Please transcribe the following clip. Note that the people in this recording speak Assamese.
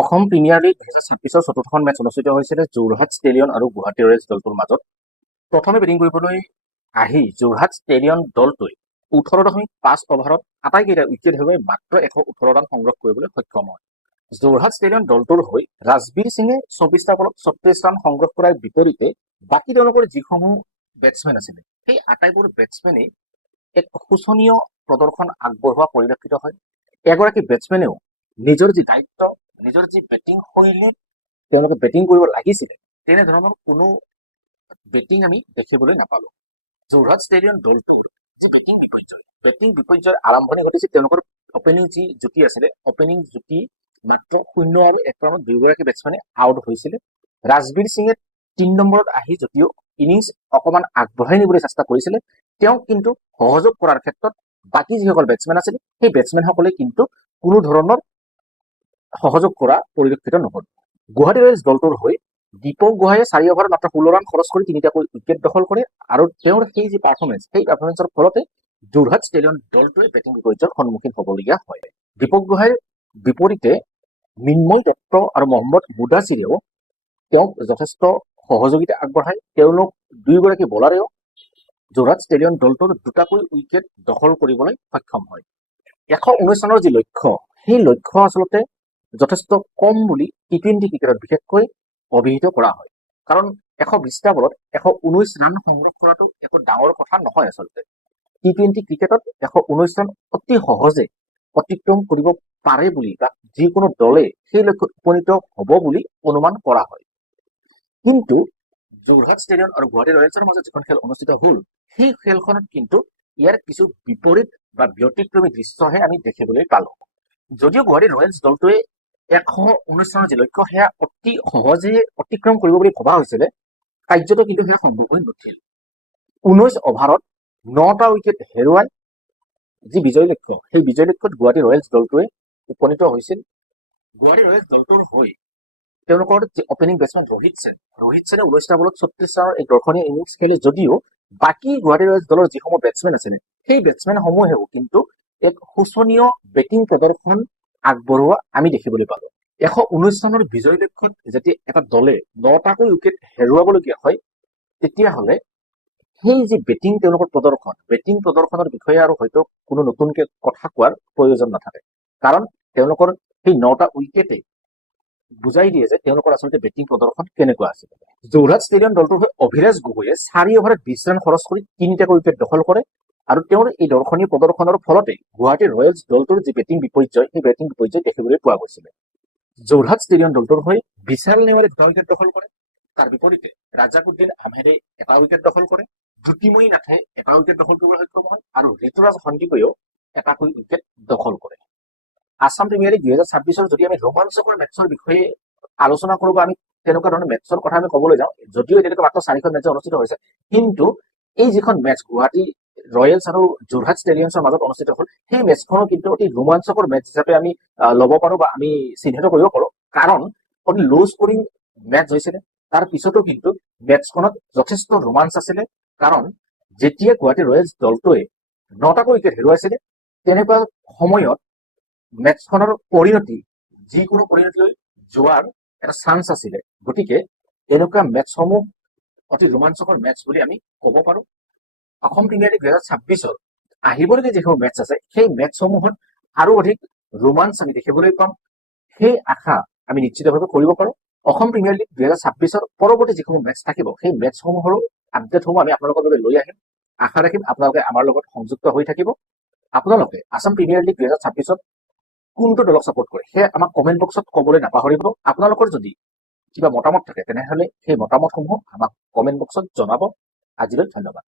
অসম প্ৰিমিয়াৰ লীগ 2026 চতুৰ্থখন মেচ অনুষ্ঠিত হৈছিলে যোৰহাট ষ্টেডিয়াম আৰু গুৱাহাটী ৰয়েলছ দলটোৰ মাজত। প্ৰথমে বেটিং কৰিবলৈ আহি যোৰহাট ষ্টেডিয়াম দলটোৱে 18.5 অভাৰত আটাইকেইটা উইকেট হেৰুৱাই মাত্ৰ 118 ৰান সংগ্ৰহ কৰিবলৈ সক্ষম হয়। যোৰহাট ষ্টেডিয়াম দলটোৰ হৈ ৰাজবীৰ সিঙে 24টা বলত 36 ৰান সংগ্ৰহ কৰাৰ বিপৰীতে বাকী তেওঁলোকৰ যিসমূহ বেটছমেন আছিলে সেই আটাইবোৰ বেটছমেনেই এক শোচনীয় প্ৰদৰ্শন আগবঢ়োৱা পৰিলক্ষিত হয়। এগৰাকী বেটছমেনেও নিজৰ যি দায়িত্ব, নিজৰ যি বেটিং শৈলীত তেওঁলোকে বেটিং কৰিব লাগিছিলে তেনেধৰণৰ কোনো বেটিং আমি দেখিবলৈ নাপালো। যোৰহাট ষ্টেডিয়াম দলটোৰ যি বেটিং বিপৰ্যয়ৰ আৰম্ভণি ঘটিছিল তেওঁলোকৰ অপেনিং যি জুটি আছিলে, অপেনিং জুটি মাত্ৰ 0 আৰু 1 ৰানত দুয়োগৰাকী বেটছমেনে আউট হৈছিলে। ৰাজবীৰ সিঙে 3 নম্বৰত আহি যদিও ইনিংছ অকমান আগবঢ়াই নিবলৈ চেষ্টা কৰিছিলে, তেওঁ কিন্তু সহযোগ কৰাৰ ক্ষেত্ৰত বাকী যিসকল বেটছমেন আছিল সেই বেটছমেনসকলে কিন্তু কোনো ধৰণৰ সহযোগ কৰা পৰিলক্ষিত নহল। গুৱাহাটী ৰয়েলছ দলটোৰ হৈ দীপক গোহাঁয়ে 4 অভাৰত মাত্ৰ 16 ৰান খৰচ কৰি 3টাকৈ উইকেট দখল কৰে আৰু তেওঁৰ সেই যি পাৰফৰ্মেঞ্চ সেই পাৰফৰ্মেঞ্চৰ ফলতে যোৰহাট ষ্টেডিয়াম দলটোৱে বেটিং বিপৰ্যয়ৰ সন্মুখীন হ'বলগীয়া হয়। দীপক গোহাঁইৰ বিপৰীতে মিন্ময় দত্ত আৰু মহম্মদ মুদাছিৰেও তেওঁক যথেষ্ট সহযোগিতা আগবঢ়ায়। তেওঁলোক দুয়োগৰাকী বলাৰেও যোৰহাট ষ্টেডিয়াম দলটোৰ 2টাকৈ উইকেট দখল কৰিবলৈ সক্ষম হয়। 119 ৰানৰ যি লক্ষ্য সেই লক্ষ্য আচলতে যথেষ্ট কম বুলি টি-20 ক্ৰিকেটত বিশেষকৈ অভিহিত কৰা হয়। কাৰণ 120টা বলত 119 ৰান সংগ্ৰহ কৰাটো একো ডাঙৰ কথা নহয়। আচলতে টি-20 ক্ৰিকেটত 119 ৰান অতি সহজে অতিক্ৰম কৰিব পাৰে বুলি বা যিকোনো দলে সেই লক্ষ্যত উপনীত হ'ব বুলি অনুমান কৰা হয়। কিন্তু যোৰহাট ষ্টেডিয়াম আৰু গুৱাহাটী ৰয়েলছৰ মাজত যিখন খেল অনুষ্ঠিত হ'ল সেই খেলখনত কিন্তু ইয়াৰ কিছু বিপৰীত বা ব্যতিক্ৰমী দৃশ্যহে আমি দেখিবলৈ পালো। যদিও গুৱাহাটী ৰয়েলছ দলটোৱে 119 ৰানৰ যি লক্ষ্য সেয়া অতি সহজে অতিক্ৰম কৰিব বুলি ভবা হৈছিলে, কাৰ্যত কিন্তু সেয়া সম্ভৱ হৈ নুঠিল। 19 অভাৰত 9টা উইকেট হেৰুৱাই যি বিজয় লক্ষ্য সেই বিজয় লক্ষ্যত গুৱাহাটী ৰয়েলছ দলটোৱে উপনীত হৈছিল। গুৱাহাটী ৰয়েলছ দলটোৰ হৈ তেওঁলোকৰ যি অপেনিং বেটছমেন ৰোহিত সেনে 19টা বলত 36 ৰানৰ এক দৰ্শনীয় ইনিংছ খেলে যদিও বাকী গুৱাহাটী ৰয়েলছ দলৰ যিসমূহ বেটছমেন আছিলে সেই বেটছমেনসমূহেও কিন্তু এক শোচনীয় বেটিং প্ৰদৰ্শন আগবঢ়োৱা আমি দেখিবলৈ পালো। 119 ৰানৰ বিজয় লক্ষ্যত যেতিয়া এটা দলে 9টাকৈ উইকেট হেৰুৱাবলগীয়া হয় তেতিয়াহ'লে সেই যি বেটিং তেওঁলোকৰ বেটিং প্ৰদৰ্শনৰ বিষয়ে আৰু হয়তো কোনো নতুনকে কথা কোৱাৰ প্ৰয়োজন নাথাকে। কাৰণ তেওঁলোকৰ সেই 9টা উইকেটে বুজাই দিয়ে যে তেওঁলোকৰ আচলতে বেটিং প্ৰদৰ্শন কেনেকুৱা আছিল। যোৰহাট ষ্টেডিয়াম দলটোৰ হৈ অভিৰাজ গগৈয়ে 4 অভাৰত 20 ৰান খৰচ কৰি 3টাকৈ উইকেট দখল কৰে আৰু তেওঁৰ এই দৰ্শনীয় প্ৰদৰ্শনৰ ফলতে গুৱাহাটী ৰয়েলছ দলটোৰ যি বেটিং বিপৰ্যয় সেই বেটিং বিপৰ্যয় দেখিবলৈ পোৱা গৈছিলে। যোৰহাট ষ্টেডিয়াম দলটোৰ হৈ বিশাল নেৱালে 2টা উইকেট দখল কৰে, তাৰ বিপৰীতে ৰাজাকুদ্দিন আহমেদে 1টা উইকেট দখল কৰে, জ্যোতিময়ী নাথে 1টা উইকেট দখল কৰিবলৈ সক্ষম হয় আৰু ঋতুৰাজ সন্দীপেও 1টাকৈ উইকেট দখল কৰে। আসাম প্ৰিমিয়াৰ লীগ 2026 যদি আমি ৰোমাঞ্চকৰ মেটছৰ বিষয়ে আলোচনা কৰো বা আমি তেনেকুৱা ধৰণৰ মেটছৰ কথা আমি ক'বলৈ যাওঁ, যদিও এতিয়ালৈকে মাত্ৰ 4খন মেটছ অনুষ্ঠিত হৈছে, কিন্তু এই যিখন মেটছ গুৱাহাটী ৰয়েলছ আৰু যোৰহাট ষ্টেডিয়ামৰ মাজত অনুষ্ঠিত হ'ল সেই মেটছখনো কিন্তু অতি ৰোমাঞ্চকৰ মেটছ হিচাপে আমি ল'ব পাৰো বা আমি চিহ্নিত কৰিব পাৰো। কাৰণ অতি লো স্কৰিং মেটছ হৈছিলে, তাৰ পিছতো কিন্তু মেটছখনত যথেষ্ট ৰোমাঞ্চ আছিলে। কাৰণ যেতিয়া গুৱাহাটী ৰয়েলছ দলটোৱে 9টাকৈ উইকেট হেৰুৱাইছিলে তেনেকুৱা সময়ত মেটছখনৰ পৰিণতি যিকোনো পৰিণতিলৈ যোৱাৰ এটা চান্স আছিলে। গতিকে এনেকুৱা মেটছসমূহ অতি ৰোমাঞ্চকৰ মেটছ বুলি আমি ক'ব পাৰো। অসম প্ৰিমিয়াৰ লীগ 2026 আহিবলগীয়া যিসমূহ মেটছ আছে সেই মেটছসমূহত আৰু অধিক ৰোমাঞ্চ আমি দেখিবলৈ পাম, সেই আশা আমি নিশ্চিতভাৱে কৰিব পাৰো। অসম প্ৰিমিয়াৰ লীগ 2026 পৰৱৰ্তী যিসমূহ মেটছ থাকিব সেই মেটছসমূহৰো আপডেটসমূহ আমি আপোনালোকৰ বাবে লৈ আহিম। আশা ৰাখিম আপোনালোকে আমাৰ লগত সংযুক্ত হৈ থাকিব। আপোনালোকে আসাম প্ৰিমিয়াৰ লীগ 2026 কোনটো দলক ছাপোৰ্ট কৰে সেয়া আমাক কমেণ্ট বক্সত ক'বলৈ নাপাহৰিব। আপোনালোকৰ যদি কিবা মতামত থাকে তেনেহ'লে সেই মতামতসমূহ আমাক কমেণ্ট বক্সত জনাব। আজিলৈ ধন্যবাদ।